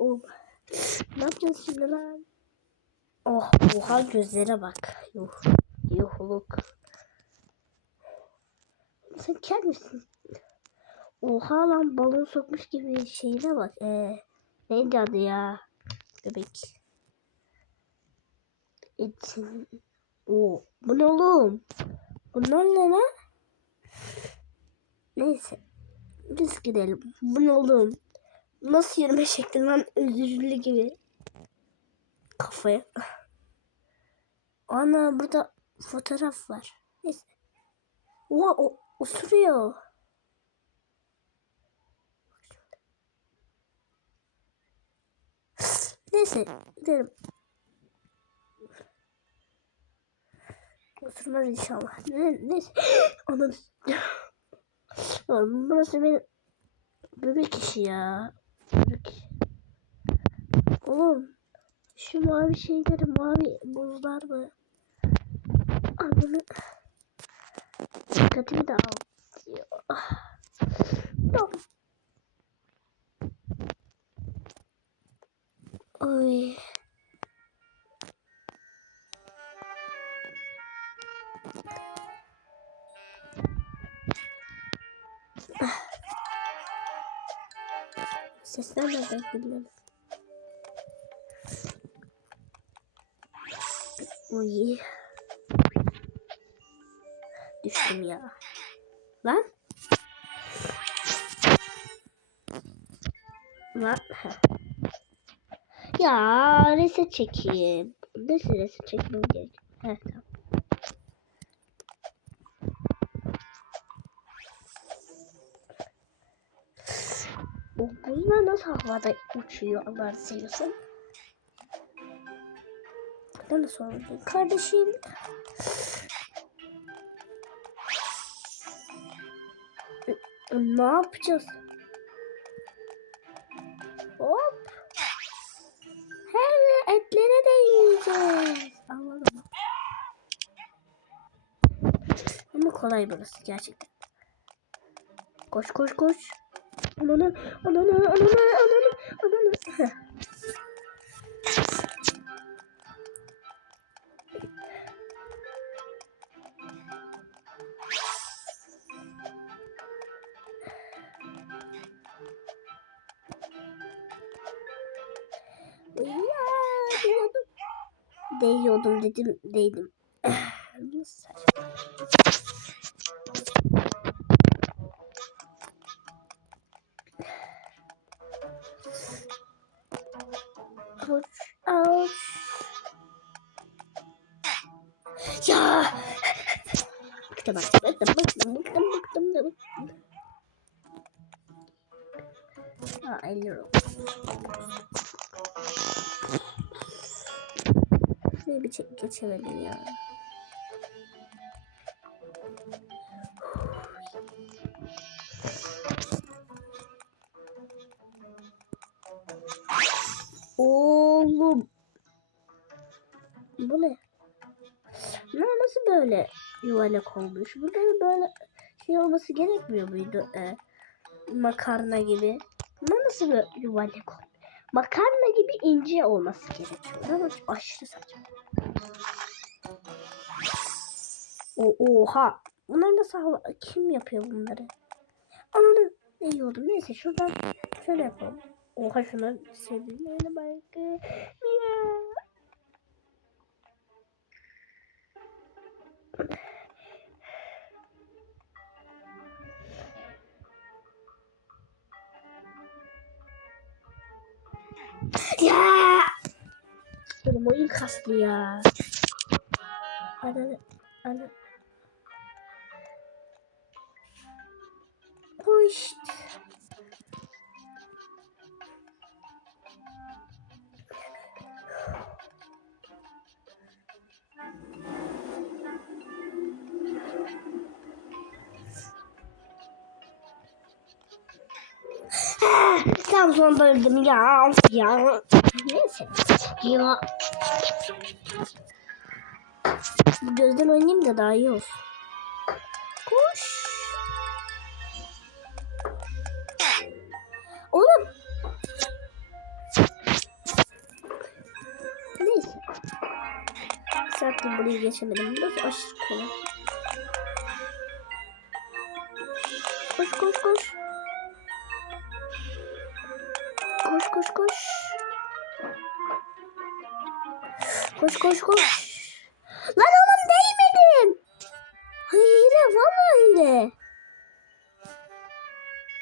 oğlum. Ne yapacağız şimdi lan? Oh oha gözlere bak. Yuh. Yuhluk. Sen kel misin? Oha lan balon sokmuş gibi şeyine bak. Ee, neydi adı ya? Bebek. İçin. Oo, bu ne oğlum? Bunlar ne lan? Neyse. Biz gidelim. Bu ne oğlum? Nasıl yürüme şekli lan? Özürlü gibi. Kafaya. Ana burada fotoğraf var. Neyse. Oha o osuruyor. Neyse gidelim. Osurmaz inşallah. Ne, neyse. Anam. Burası benim bebek işi ya. Oğlum. Şu mavi şeyleri mavi buzlar mı? Ananı. Dikkatimi de al. Tamam. Oy. Sesler nereden geliyor? Oy. Düştüm ya. Lan. Lan. Ya reset çekeyim. Nasıl reset çekmem gerek? Heh, tamam. Bu bunlar nasıl havada uçuyor Allah'ını seviyorsun? Ben de sorayım. Kardeşim. Ne yapacağız? Hop. Her etlere de yiyeceğiz. Anladım. Ama kolay burası gerçekten. Koş koş koş. Ananı, ananı, ananı, ananı, ananı. Değiyordum dedim değdim. Nasıl Geçemedim ya. Oğlum. Bu ne? Ne nasıl böyle yuvarlak olmuş? Burada da böyle şey olması gerekmiyor muydu? Ee, makarna gibi. Ne nasıl böyle yuvarlak olmuş? Makarna gibi ince olması gerekiyor. Ama aşırı saçma. O oha. Bunlar nasıl hava? Kim yapıyor bunları? Ananı ne yiyordum. Neyse şuradan şöyle yapalım. Oha şuna sevdiğine bak. Ya. Ya! Oyun kastı ya. Ana, ana. Hoş. Tam sonunda öldüm ya. Ya. Neyse. Yılan. Gözden oynayayım da daha iyi olsun. Koş. Oğlum. Neyse. Zaten burayı geçemedim. Burası aşırı kolay. Koş koş koş. Koş koş koş. Koş koş koş. Lan oğlum değmedim. Hile valla hile.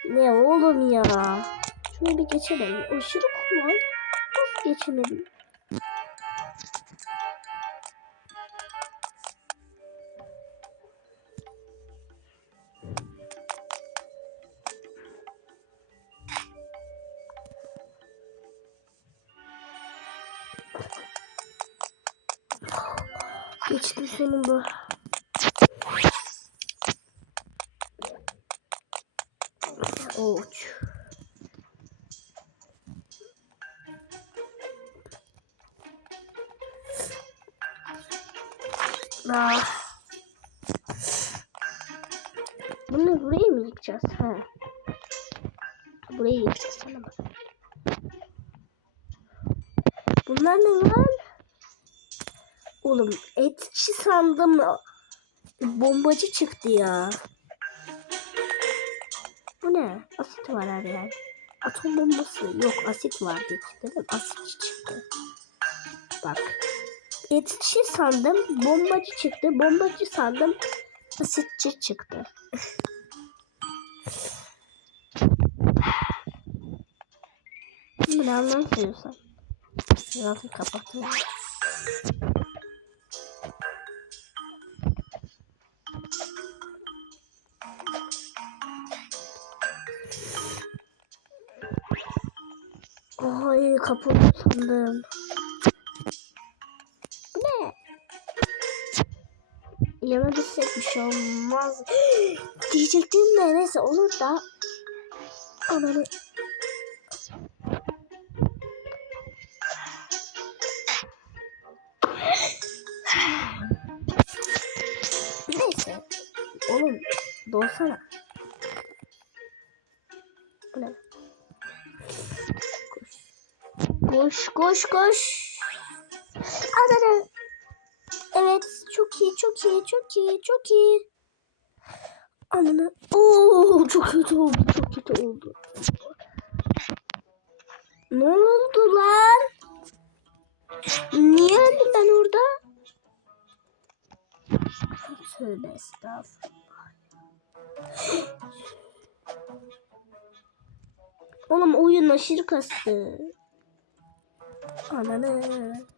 Ne oğlum ya. Şunu bir geçelim. Aşırı kolay. Nasıl geçemedim? Geçtim sonunda. Ouch. Ah. Bunu buraya mı yıkacağız? Ha. Buraya yıkacağız tamam. Bunlar ne lan? Oğlum etçi sandım. Bombacı çıktı ya. Bu ne? Asit var her yer. Atom bombası. Yok asit var diye dedim. Asit çıktı. Bak. Etçi sandım. Bombacı çıktı. Bombacı sandım. Asitçi çıktı. Bunu anlamıyorsan. Zaten kapattım. Ay kapalı sandım. Bu ne? Düşsek bir şey olmaz. Diyecektim de neyse olur da. Ananı. Neyse. Oğlum dolsana. Koş koş koş. Ananı. Evet çok iyi çok iyi çok iyi çok iyi. Ananı. Oo çok kötü oldu çok kötü oldu. Ne oldu lan? Niye öldüm ben orada? Tövbe estağfurullah. Oğlum oyun aşırı kastı. Ananı.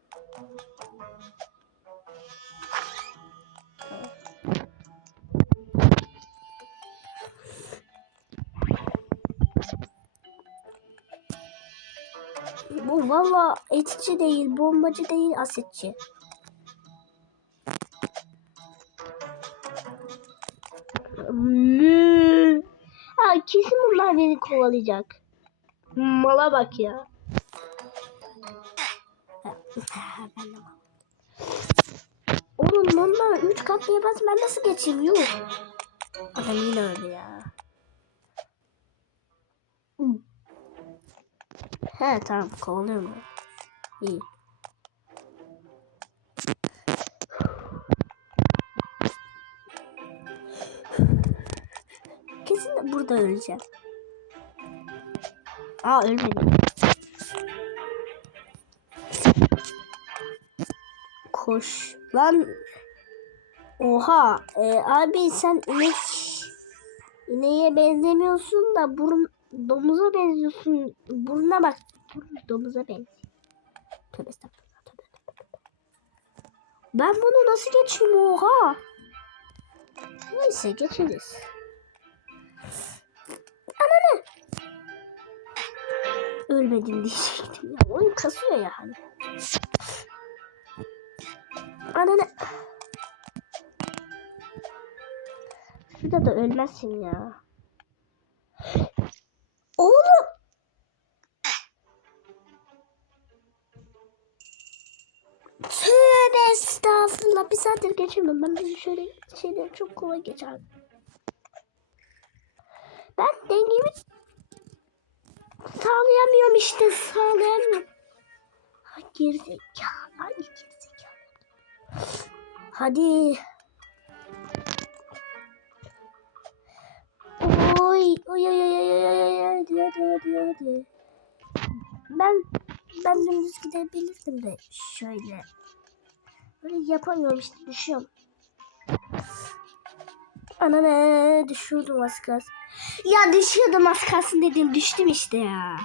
Bu valla etçi değil, bombacı değil, asitçi. Mü. Ha, kesin bunlar beni kovalayacak. Mala bak ya. Ben de. Oğlum bunlar 3 katlı yaparsın ben nasıl geçeyim yok. Adam yine öldü ya. He tamam kovalıyorum ben. İyi. Kesin de burada öleceğim. Aa ölmedim. Koş. Lan. Oha. Ee, abi sen inek ineğe benzemiyorsun da burun domuza benziyorsun. Burnuna bak. Domuza benziyor. Tövbe estağfurullah. Tövbe, tövbe. Ben bunu nasıl geçeyim oha? Neyse geçeriz. Ananı. Ölmedim diyecektim ya. Oyun kasıyor ya hani. Ananı. Şurada da ölmezsin ya. Oğlum. Tövbe estağfurullah. Bir saattir geçemiyorum. Ben bizi şöyle şeyleri çok kolay geçerdim. Ben dengemi sağlayamıyorum işte. Sağlayamıyorum. Ha gerizekalı? Hadi. Oy oy oy oy oy oy hadi hadi hadi hadi. Ben ben dümdüz gidebilirdim de şöyle. Böyle yapamıyorum işte düşüyorum. Ana ne düşüyordum az kalsın. Ya düşüyordum az kalsın dedim düştüm işte ya.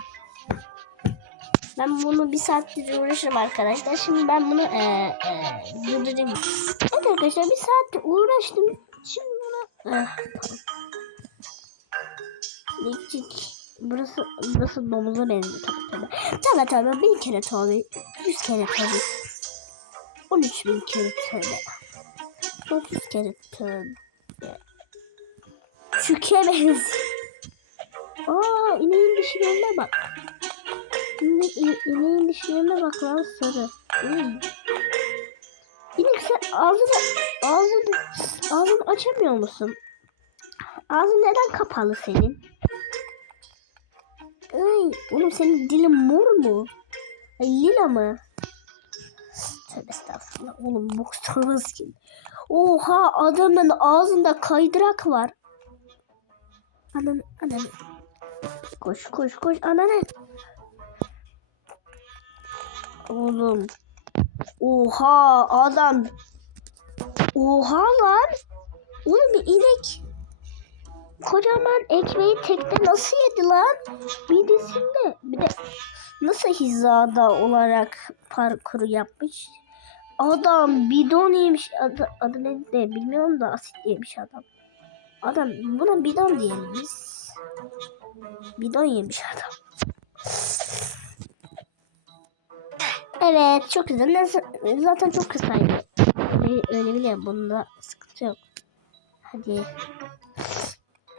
Ben bunu bir saattir uğraşırım arkadaşlar. Şimdi ben bunu e, e, durdurayım. Evet arkadaşlar bir saattir uğraştım. Şimdi bunu... Eh, Lik Burası, burası domuza benziyor tabii tabii. Tabii tabii bin kere tabii. Yüz kere tabii. On üç bin kere tabii. Dokuz kere tabii. Çüke benziyor. Aa ineğin dişlerine bak. İn, ineğin dişlerine bak lan sarı. Hmm. İnek sen ağzını, ağzını, ağzını açamıyor musun? Ağzın neden kapalı senin? Ay, oğlum senin dilin mor mu? Ay, lila mı? Tövbe estağfurullah. Oğlum tırmız gibi. Oha adamın ağzında kaydırak var. Ananı ananı. Koş koş koş ananı. Oğlum. Oha adam. Oha lan. Oğlum bir inek. Kocaman ekmeği tekte nasıl yedi lan? Midesinde. Bir de nasıl hizada olarak parkuru yapmış? Adam bidon yemiş. Adı, adı ne de bilmiyorum da asit yemiş adam. Adam buna bidon diyelim biz. Bidon yemiş adam. Evet çok güzel. Zaten çok kısaydı. Öyle, bile bunda sıkıntı yok. Hadi.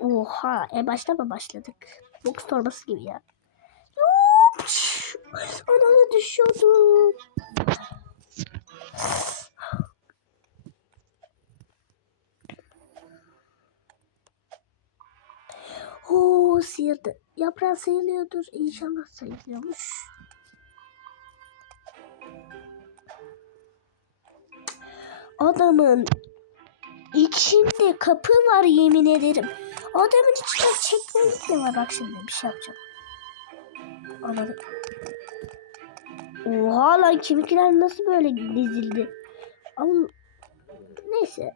Oha. E başta mı başladık? Box torbası gibi ya. Anana düşüyordum. Oo sıyırdı. Yaprağı sayılıyordur. İnşallah sayılıyormuş. Adamın içinde kapı var yemin ederim. Adamın içinde checkpoint de var. Bak şimdi bir şey yapacağım. Anladım. Oha lan kemikler nasıl böyle dizildi? Ama neyse.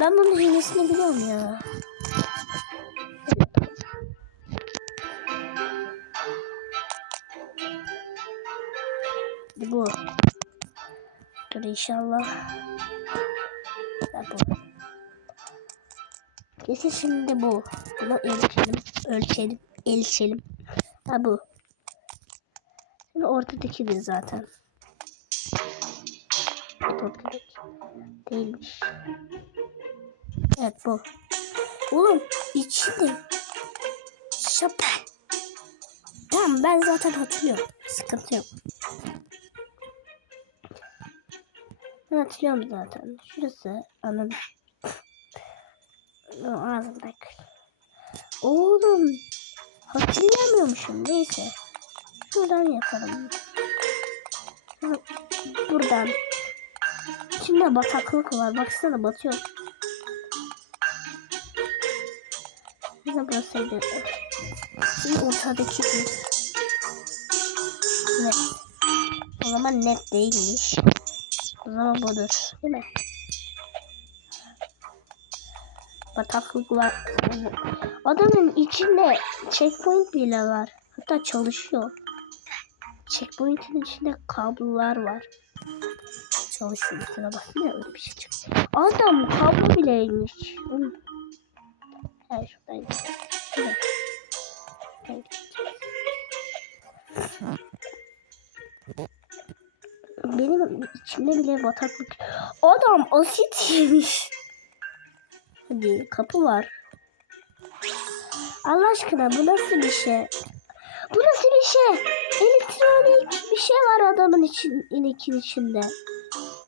Ben bunun hilesini biliyorum ya. Dur inşallah. Bu. Kesin şimdi bu. Bunu ölçelim. Ölçelim. Ölçelim. Ha bu. Şimdi ortadakidir zaten. Ortadaki. Değilmiş. Evet bu. Oğlum içinde. Şapa. Tamam ben zaten hatırlıyorum. Sıkıntı yok. Ben hatırlıyorum zaten. Şurası anladım. O ağzımdaki. Oğlum. Hatırlayamıyormuşum. Neyse. Şuradan yapalım. Buradan. İçinde bataklık var. Baksana batıyor. Ne burasıydı? Şimdi ortadaki bir. Net. O zaman net değilmiş. O zaman budur. Değil mi? Bataklık var. Adamın içinde checkpoint bile var. Hatta çalışıyor. Checkpoint'in içinde kablolar var. Çalışıyor. Sana baksana öyle bir şey çıktı. Adam kablo bileymiş. Her şuradan gidelim. Şuradan. Şuradan Benim içimde bile bataklık. Adam asit yemiş. Hadi kapı var. Allah aşkına bu nasıl bir şey? Bu nasıl bir şey? Elektronik bir şey var adamın için, inekin içinde.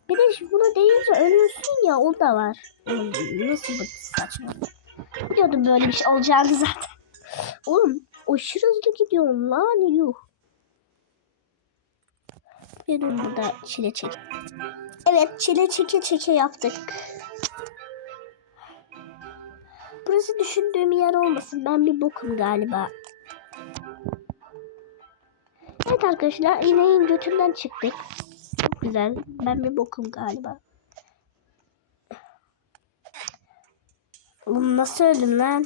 Bir de bunu deyince ölüyorsun ya o da var. Nasıl bu saçma? Biliyordum böyle bir şey olacağını zaten. Oğlum aşırı hızlı gidiyorum lan yuh. Dur burada çile çek. Evet çile çeke çeke yaptık. Burası düşündüğüm yer olmasın. Ben bir bokum galiba. Evet arkadaşlar ineğin götünden çıktık. Çok güzel. Ben bir bokum galiba. Oğlum nasıl öldüm lan?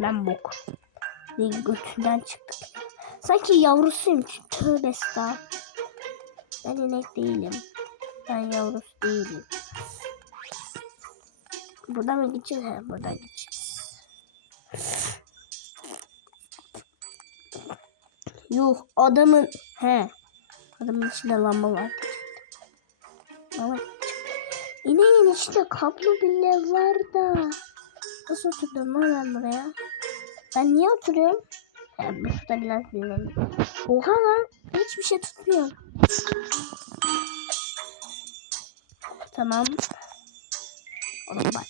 Ben bok. Götünden çıktık. Sanki yavrusuyum. Tövbe estağfurullah. Ben inek değilim. Ben yavrusu değilim. Buradan mı gideceğiz? He, buradan gideceğiz. Yuh adamın he adamın içinde lamba var. Ama ineğin içinde kablo bile var da. Nasıl oturdum lan ben buraya? Ben niye oturuyorum? Ya bu şurada biraz dinledim. Oha lan hiçbir şey tutmuyor. Tamam. Oğlum bak.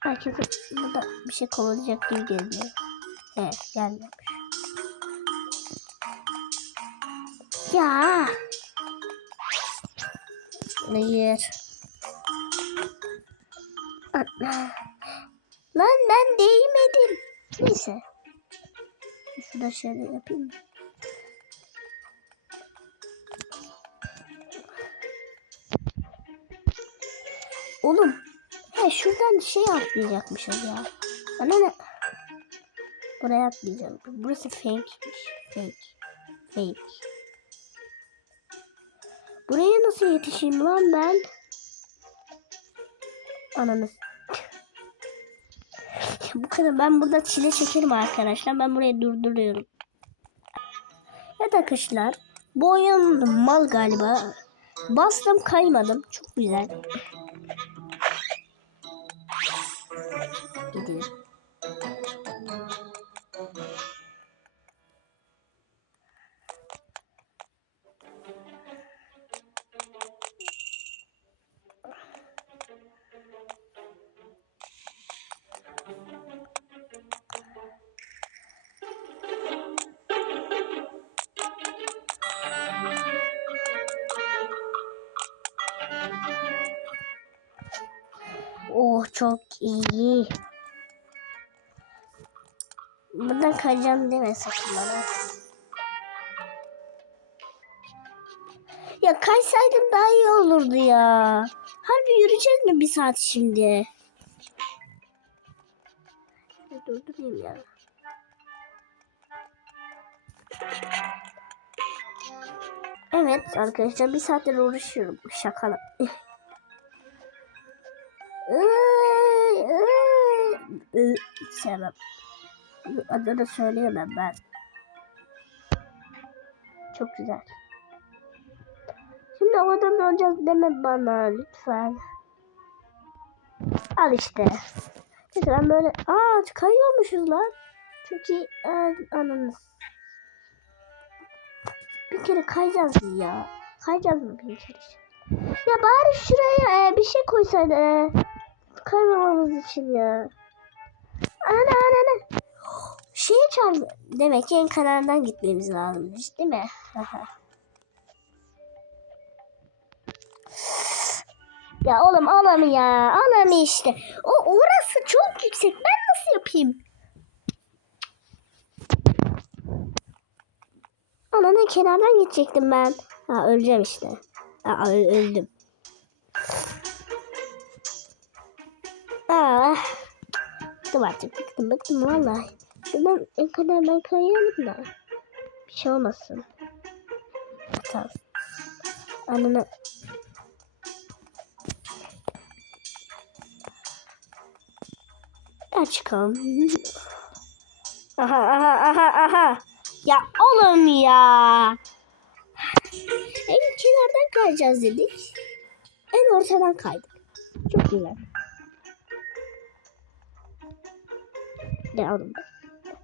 Herkese burada bir şey kovalayacak gibi geliyor. Evet gelmemiş. Ya. Hayır. Lan ben değmedim. Neyse. Şurada şöyle yapayım mı? Oğlum. He şuradan şey atlayacakmışız ya. Ana ne? Buraya atlayacağım. Burası fake'miş. Fake. Fake. Buraya nasıl yetişeyim lan ben? Ananı. Bu kadar ben burada çile çekerim arkadaşlar. Ben burayı durduruyorum. Evet arkadaşlar. Bu oyun mal galiba. Bastım kaymadım. Çok güzel. Çok iyi. Buradan kayacağım deme sakın bana. Ya kaysaydım daha iyi olurdu ya. Harbi yürüyeceğiz mi bir saat şimdi? Durdurayım ya. Evet arkadaşlar bir saattir uğraşıyorum. Şaka. Iı, Sevmem. Adını söyleyemem ben. Çok güzel. Şimdi oradan döneceğiz deme bana lütfen. Al işte. Ben böyle... Aa kayıyormuşuz lan. İyi. Aa, ananız. Bir kere kayacağız ya. Kayacağız mı bir kere? Ya bari şuraya e, bir şey koysaydı. E, kaymamamız için ya. Ana ana ana. Şeyi çağırdı. Demek ki en kanalından gitmemiz lazımmış değil mi? ya oğlum alamı ya. Alamı işte. O orası çok yüksek. Ben nasıl yapayım? Ananın kenardan gidecektim ben. Ha öleceğim işte. Ö- öldüm. Aa, bıktım artık. Bıktım bıktım vallahi. Şuradan en kadar ben kayıyorum da. Bir şey olmasın. Tamam. Ananı. Ya çıkalım. Aha aha aha aha. Ya oğlum ya. En kenardan kayacağız dedik. En ortadan kaydık. Çok güzel. Oğlum.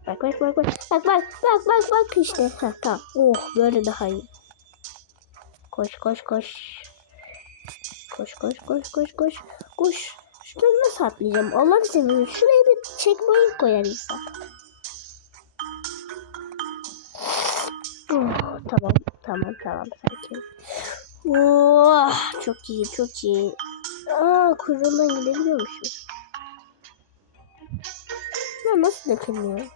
Bak bak bak bak. Bak bak bak bak bak işte. Ha tamam. Oh böyle daha iyi. Koş koş koş. Koş koş koş koş koş. Koş. Şuradan nasıl atlayacağım? Allah seviyorum. Şuraya bir checkpoint koyar insan. Oh, tamam tamam tamam sakin. Oh, çok iyi çok iyi. Aa kuyruğundan gidebiliyormuşum. Ya nasıl dökülüyor?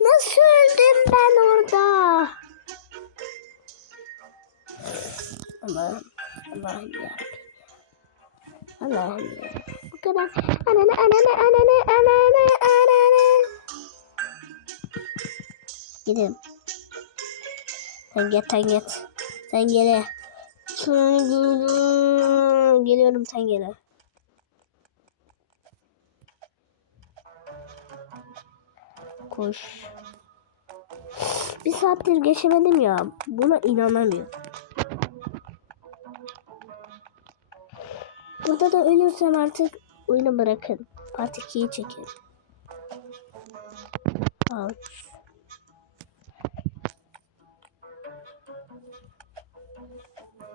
Nasıl öldüm ben orada? Allah'ım, Allah'ım ya. Allah'ım ya. Bu kadar. Anane, anane, anane, anane, anane. Gidelim. Sen git, sen git. Sen gele. Geliyorum sen gele. Koş. Bir saattir geçemedim ya. Buna inanamıyorum. Burada da ölürsem artık oyunu bırakın. Part 2'yi çekin. Ouch.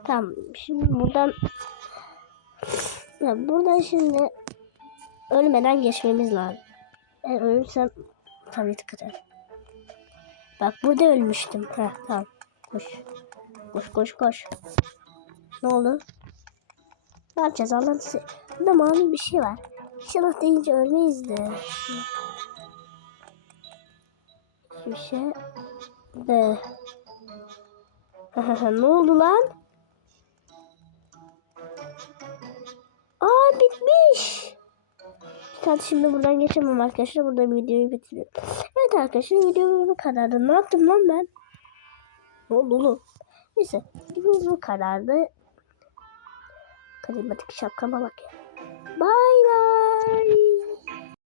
Tamam. Şimdi buradan ya buradan şimdi ölmeden geçmemiz lazım. Ben ölürsem tabii tıkırım. Bak burada ölmüştüm. Heh, tamam. Koş. Koş koş koş. Ne oldu? Ne yapacağız Allah'ın Burada mavi bir şey var. İnşallah deyince ölmeyiz de. Bir şey de. ne oldu lan? Zaten şimdi buradan geçemem arkadaşlar. Burada videoyu bitiriyorum. Evet arkadaşlar videomuz bu kadardı. Ne yaptım lan ben? Ne oldu oğlum? Neyse videomuz bu kadardı. Karizmatik şapkama bak ya. Bye bye.